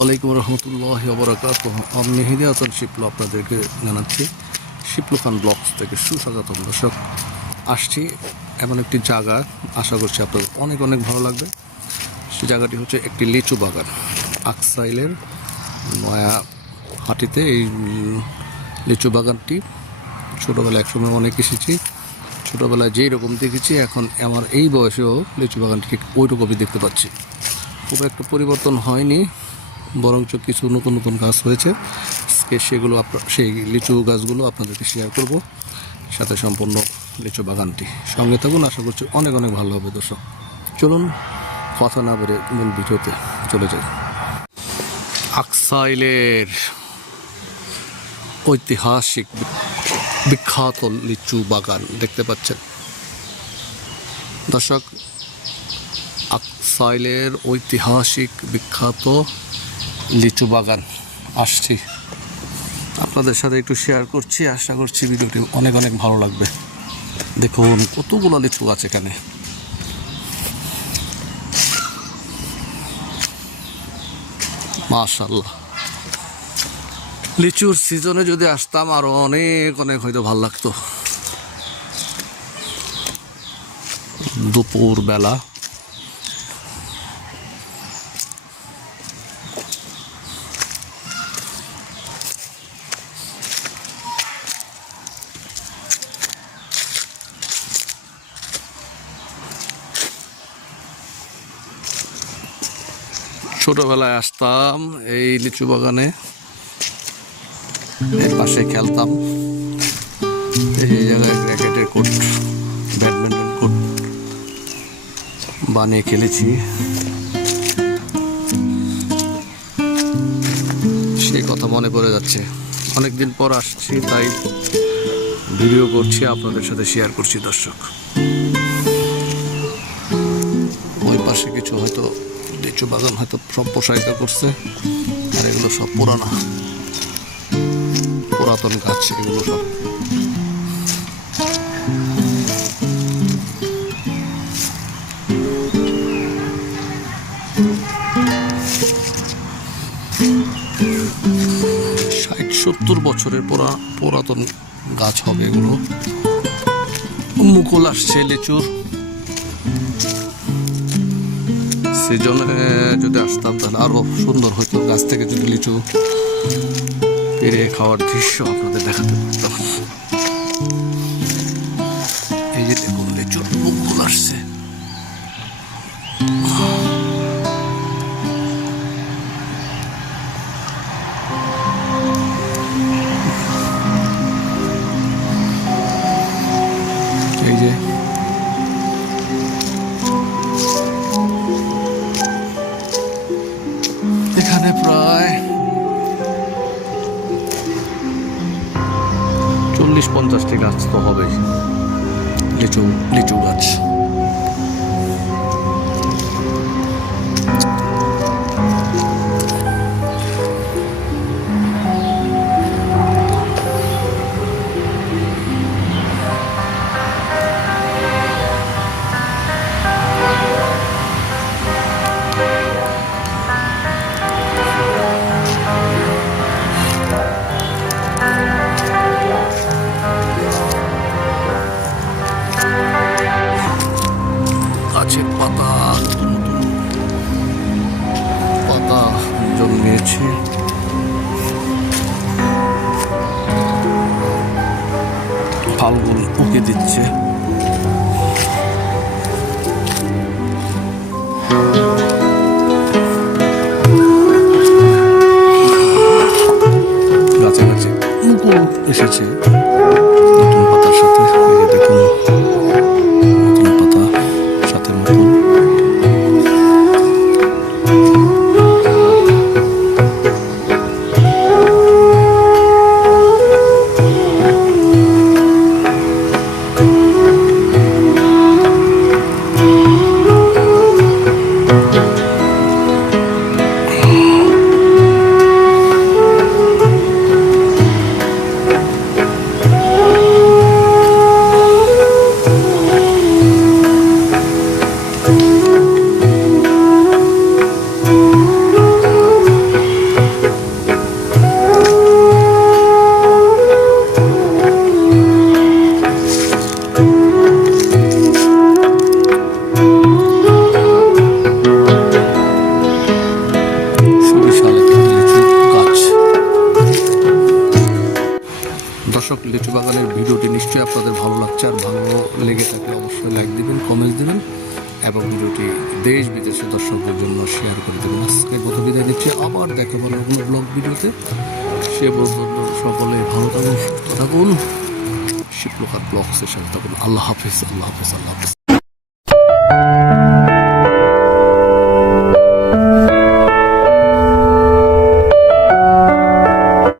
ওয়ালাইকুম রহমতুল্লাহি ওয়া বারাকাতুহু। আমি মেহেদি হাসান শিপলু আপনাদেরকে জানাচ্ছি শিপলু খান ব্লগস থেকে সুস্বাগতম। দর্শক, আসছি এমন একটি জায়গা, আশা করছি আপনাদের অনেক অনেক ভালো লাগবে। সেই জায়গাটি হচ্ছে একটি লিচু বাগান, আকসাইলের নয়া হাটিতে। এই লিচু বাগানটি ছোটোবেলায় একসময় অনেক এসেছি, ছোটোবেলায় যেই রকম দেখেছি এখন আমার এই বয়সেও লিচু বাগানটি ঠিক ওই রকমই দেখতে পাচ্ছি। খুব একটা পরিবর্তন হয়নি, বরঞ্চ কিছু নতুন নতুন গাছ হয়েছে। সেগুলো সেই লিচু গাছগুলো আপনাদেরকে শেয়ার করব, সাথে সম্পূর্ণ লিচু বাগানটি। সঙ্গে থাকুন, আশা করছি অনেক অনেক ভালো হবে। দর্শক চলুন কথা না বেড়ে মূল ভিডিওতে চলে যাই। আকসাইলের ঐতিহাসিক বিখ্যাত লিচু বাগান দেখতে পাচ্ছেন দর্শক। আকসাইলের ঐতিহাসিক বিখ্যাত লিচু বাগান আসছি, আপনাদের সাথে একটু শেয়ার করছি। আশা করছি ভিডিওটি অনেক অনেক ভালো লাগবে। দেখুন কতগুলো লিচু আছে এখানে। মাশাআল্লাহ, লিচুর সিজনে যদি আসতাম আরো অনেক অনেক হয়তো ভালো লাগতো। দুপুর বেলা ছোটবেলায় আসতাম এই লিচু বাগানে, এর পাশে খেলতাম। এই জায়গায় ক্রিকেটের কোর্ট, ব্যাডমিন্টন কোর্ট বানিয়ে খেলেছি। সেই কথা মনে পড়ে যাচ্ছে, অনেকদিন পর আসছি তাই ভিডিও করছি, আপনাদের সাথে শেয়ার করছি। দর্শক, ওই পাশে কিছু হয়তো লিচু বাগান হয়তো সম্প্রসারিত করছে, আর এগুলো সব পুরাতন গাছ, এগুলো সব। ষাট 70 বছরের পুরাতন গাছ হবে এগুলো। মুকুল আসছে লিচুর সিজনে, যদি আসতাম তাহলে আরো সুন্দর হতো। গাছ থেকে যদি লিচু পেরে খাওয়ার দৃশ্য আপনাদের দেখাতে পারতাম। এই যে দেখুন লিচুর মুকুল আসছে। এই যে এখানে প্রায় 40-50টি গাছ তো হবেই, লিচু গাছ। গাছের পাতা জন্মেছে। ফলগুলো উকে দিচ্ছে। গাছে গাছে মুকুল এসেছে নতুন পাতার সাথে। দেখুন নতুন পাতা সাথে মুকুল। অবশ্যই লাইক দিবেন, কমেন্টস দিবেন এবং ভিডিওটি দেশ বিদেশের দর্শকদের জন্য শেয়ার করে দেবেন। আজকের মতো বিদায় নিচ্ছি, আবার দেখাবো নতুন ব্লগ ভিডিওতে। সে পর্যন্ত সকলে ভালো থাকুন, সুস্থ থাকুন, শিপলু খান ব্লগসের সাথে থাকুন। আল্লাহ হাফেজ, আল্লাহ হাফেজ, আল্লাহ হাফেজ।